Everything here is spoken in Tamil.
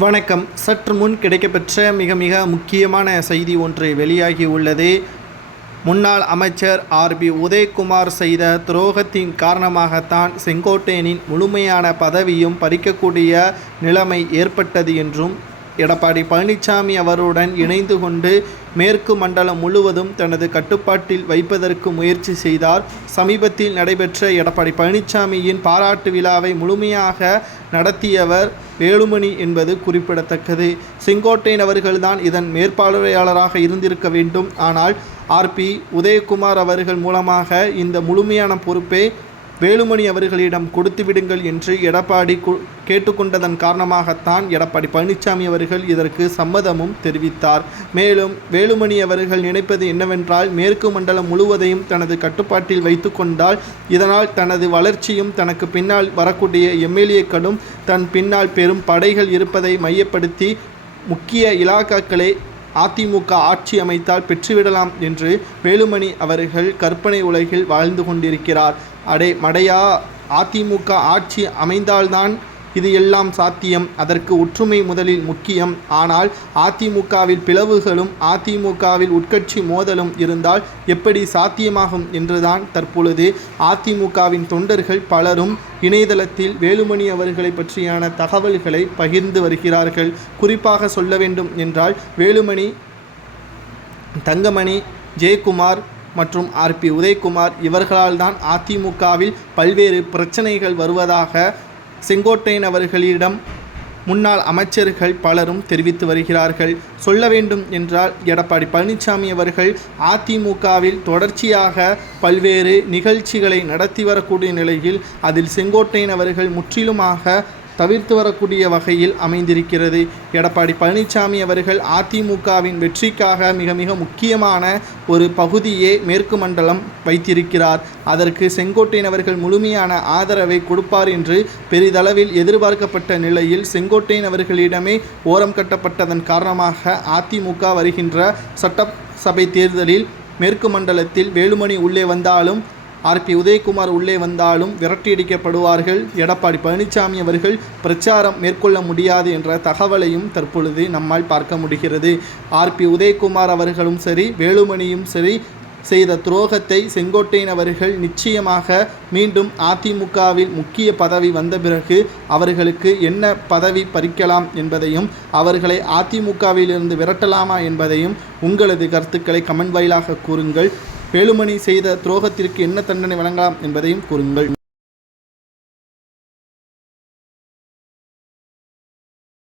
வணக்கம். சற்று முன் கிடைக்கப்பெற்ற மிக மிக முக்கியமான செய்தி ஒன்று வெளியாகி உள்ளது. முன்னாள் அமைச்சர் ஆர்பி உதயகுமார் செய்த துரோகத்தின் காரணமாகத்தான் செங்கோட்டையனின் முழுமையான பதவியும் பறிக்கக்கூடிய நிலைமை ஏற்பட்டது என்றும் எடப்பாடி பழனிசாமி அவருடன் இணைந்து கொண்டு மேற்கு மண்டலம் முழுவதும் தனது கட்டுப்பாட்டில் வைப்பதற்கு முயற்சி செய்தார். சமீபத்தில் நடைபெற்ற எடப்பாடி பழனிசாமியின் பாராட்டு விழாவை முழுமையாக நடத்தியவர் வேலுமணி என்பது குறிப்பிடத்தக்கது. செங்கோட்டையன் அவர்கள்தான் இதன் மேற்பார்வையாளராக இருந்திருக்க வேண்டும். ஆனால் ஆர்பி உதயகுமார் அவர்கள் மூலமாக இந்த முழுமையான பொறுப்பை வேலுமணி அவர்களிடம் கொடுத்து விடுங்கள் என்று எடப்பாடி கு- கேட்டுக்கொண்டதன் காரணமாகத்தான் எடப்பாடி பழனிசாமி அவர்கள் இதற்கு சம்மதமும் தெரிவித்தார். மேலும் வேலுமணி அவர்கள் நினைப்பது என்னவென்றால் மேற்கு மண்டலம் முழுவதையும் தனது கட்டுப்பாட்டில் வைத்து கொண்டால் இதனால் தனது வளர்ச்சியும் தனக்கு பின்னால் வரக்கூடிய எம்எல்ஏக்களும் தன் பின்னால் பெரும் படைகள் இருப்பதை மையப்படுத்தி முக்கிய இலாக்காக்களை அதிமுக ஆட்சி அமைத்தால் பெற்றுவிடலாம் என்று வேலுமணி அவர்கள் கற்பனை உலகில் வாழ்ந்து கொண்டிருக்கிறார். அடே மடையா அதிமுக ஆட்சி அமைந்தால்தான் இது எல்லாம் சாத்தியம். அதற்கு ஒற்றுமை முதலில் முக்கியம். ஆனால் அதிமுகவில் பிளவுகளும் அதிமுகவில் உட்கட்சி மோதலும் இருந்தால் எப்படி சாத்தியமாகும் என்றுதான் தற்பொழுது அதிமுகவின் தொண்டர்கள் பலரும் இணையதளத்தில் வேலுமணி அவர்களை பற்றியான தகவல்களை பகிர்ந்து வருகிறார்கள். குறிப்பாக சொல்ல வேண்டும் என்றால் வேலுமணி தங்கமணி ஜெயக்குமார் மற்றும் ஆர்பி உதயகுமார் இவர்களால் தான் அதிமுகவில் பல்வேறு பிரச்சனைகள் வருவதாக செங்கோட்டையன் அவர்களிடம் முன்னாள் அமைச்சர்கள் பலரும் தெரிவித்து வருகிறார்கள். சொல்ல வேண்டும் என்றால் எடப்பாடி பழனிசாமி அவர்கள் அதிமுகவில் தொடர்ச்சியாக பல்வேறு நிகழ்ச்சிகளை நடத்தி வரக்கூடிய நிலையில் அதில் செங்கோட்டையன் அவர்கள் முற்றிலுமாக தவிர்த்து வரக்கூடிய வகையில் அமைந்திருக்கிறது. எடப்பாடி பழனிசாமி அவர்கள் அதிமுகவின் வெற்றிக்காக மிக மிக முக்கியமான ஒரு பகுதியே மேற்கு மண்டலம் வைத்திருக்கிறார். அதற்கு செங்கோட்டையன் அவர்கள் முழுமையான ஆதரவை கொடுப்பார் என்று பெரிதளவில் எதிர்பார்க்கப்பட்ட நிலையில் செங்கோட்டையன் அவர்களிடமே ஓரம் கட்டப்பட்டதன் காரணமாக அதிமுக வருகின்ற சட்டசபை தேர்தலில் மேற்கு மண்டலத்தில் வேலுமணி உள்ளே வந்தாலும் ஆர்பி உதயகுமார் உள்ளே வந்தாலும் விரட்டியடிக்கப்படுவார்கள். எடப்பாடி பழனிசாமி அவர்கள் பிரச்சாரம் மேற்கொள்ள முடியாது என்ற தகவலையும் தற்பொழுது நம்மால் பார்க்க முடிகிறது. ஆர்பி உதயகுமார் அவர்களும் சரி வேலுமணியும் சரி செய்த துரோகத்தை செங்கோட்டையன் அவர்கள் நிச்சயமாக மீண்டும் அதிமுகவில் முக்கிய பதவி வந்த பிறகு அவர்களுக்கு என்ன பதவி பறிக்கலாம் என்பதையும் அவர்களை அதிமுகவிலிருந்து விரட்டலாமா என்பதையும் உங்களது கருத்துக்களை கமெண்ட் வாயிலாக கூறுங்கள். வேலுமணி செய்த துரோகத்திற்கு என்ன தண்டனை வழங்கலாம் என்பதையும் கூறுங்கள்.